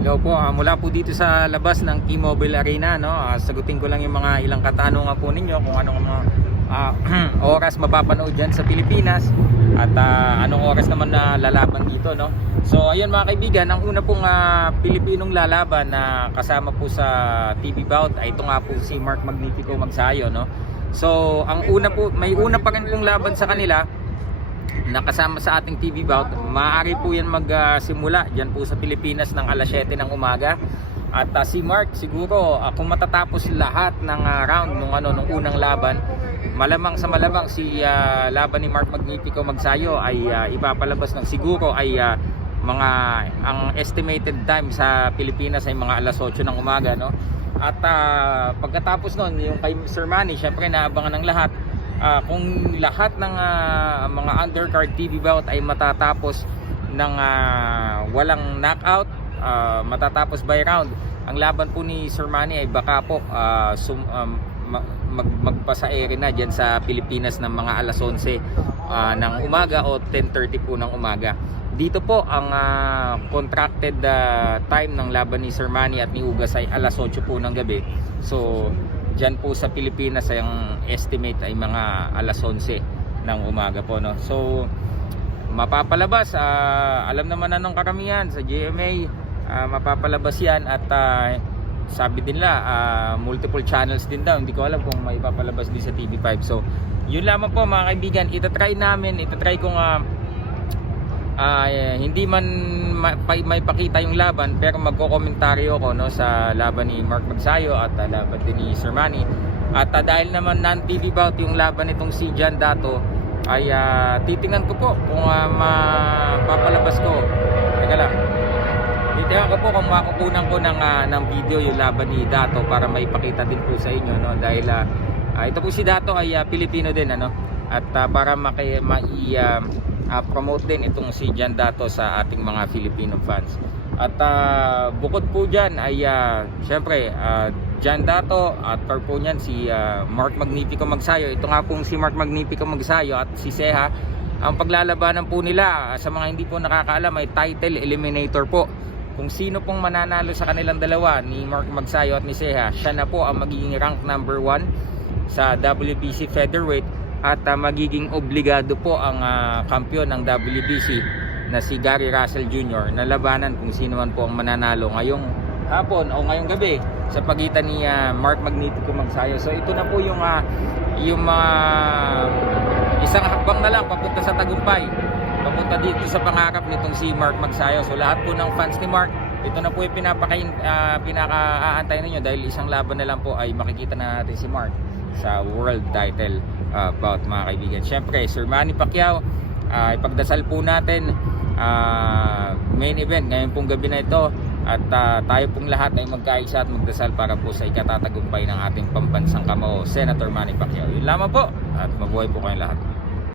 Hello po, ah, mula po dito sa labas ng T-Mobile Arena, no? Ah, sagutin ko lang yung mga ilang katanungan po ninyo kung anong mga ah, oras mapapanood dyan sa Pilipinas at ah, anong oras naman na lalaban dito, no? So, ayun mga kaibigan, ang una pong ah, Pilipinong lalaban na kasama po sa TV Bout ay ito nga po si Mark Magnifico Magsayo, no? So, ang una po, may una pa rin pong laban sa kanila nakasama sa ating TV bout. Maaari po yan magsimula dyan po sa Pilipinas ng alas 7 ng umaga. At ah, si Mark siguro uh, kung matatapos lahat ng ah, round nung ano nung unang laban, malamang sa malamang si ah, laban ni Mark Magnifico Magsayo ay ah, ipapalabas ng siguro ay ah, mga ang estimated time sa Pilipinas ay mga alas 8 ng umaga no. At ah, pagkatapos noon yung kay Sir Manny, syempre naabangan ng lahat Ah, kung lahat ng ah, mga undercard TV bout ay matatapos ng ah, walang knockout, ah, matatapos by round, ang laban po ni Sir Manny ay baka po ah, sum, um, ma- mag, magpasa-ere na dyan sa Pilipinas ng mga alas 11 ah, ng umaga o 10.30 po ng umaga. Dito po ang ah, contracted ah, time ng laban ni Sir Manny at ni Ugas ay alas 8 po ng gabi. So, Diyan po sa Pilipinas ang estimate ay mga alas 11 ng umaga po no. So mapapalabas ah, alam naman na ng karamihan sa GMA ah, mapapalabas yan at ah, sabi din nila ah, multiple channels din daw. Hindi ko alam kung may papalabas din sa TV5 so yun lamang po mga kaibigan. Itatry namin itatry kong ah, ah, hindi man may pakita yung laban pero magko-komentaryo ko no sa laban ni Mark Magsayo at ah, laban din ni Sir Manny. At ah, dahil naman non-TV bout yung laban nitong si Jan Dato ay ah, titingnan ko po kung ah, mapapalabas ko. Teka lang. Titingnan ko po kung makukunan ko ng, ah, ng video yung laban ni Dato para maipakita din po sa inyo no dahil ah, ah, ito po si Dato ay ah, Pilipino din ano at ah, para maki, mai, ah, ah, promote din itong si Jan Dato sa ating mga Filipino fans. At ah, bukod po dyan ay uh, syempre ah, Jan Dato at par po niyan si ah, Mark Magnifico Magsayo. Ito nga pong si Mark Magnifico Magsayo at si Seha. Ang paglalabanan po nila sa mga hindi po nakakaalam ay title eliminator po. Kung sino pong mananalo sa kanilang dalawa ni Mark Magsayo at ni Seha, siya na po ang magiging rank number 1 sa WBC featherweight at ah, magiging obligado po ang ah, kampiyon ng WBC na si Gary Russell Jr. na labanan kung sino man po ang mananalo ngayong hapon o ngayong gabi sa pagitan ni ah, Mark Magnitico Magsayo. So ito na po yung ah, yung mga isang hakbang na lang papunta sa tagumpay. Papunta dito sa pangarap nitong si Mark Magsayo. So lahat po ng fans ni Mark ito na po yung pinapakain uh, pinaka-aantay ninyo dahil isang laban na lang po ay makikita na natin si Mark sa world title uh, bout mga kaibigan. Siyempre, Sir Manny Pacquiao, uh, ipagdasal po natin uh, main event ngayon pong gabi na ito at uh, tayo pong lahat ay magkaisa at magdasal para po sa ikatatagumpay ng ating pambansang kamao, Senator Manny Pacquiao. Yun lamang po at mabuhay po kayong lahat.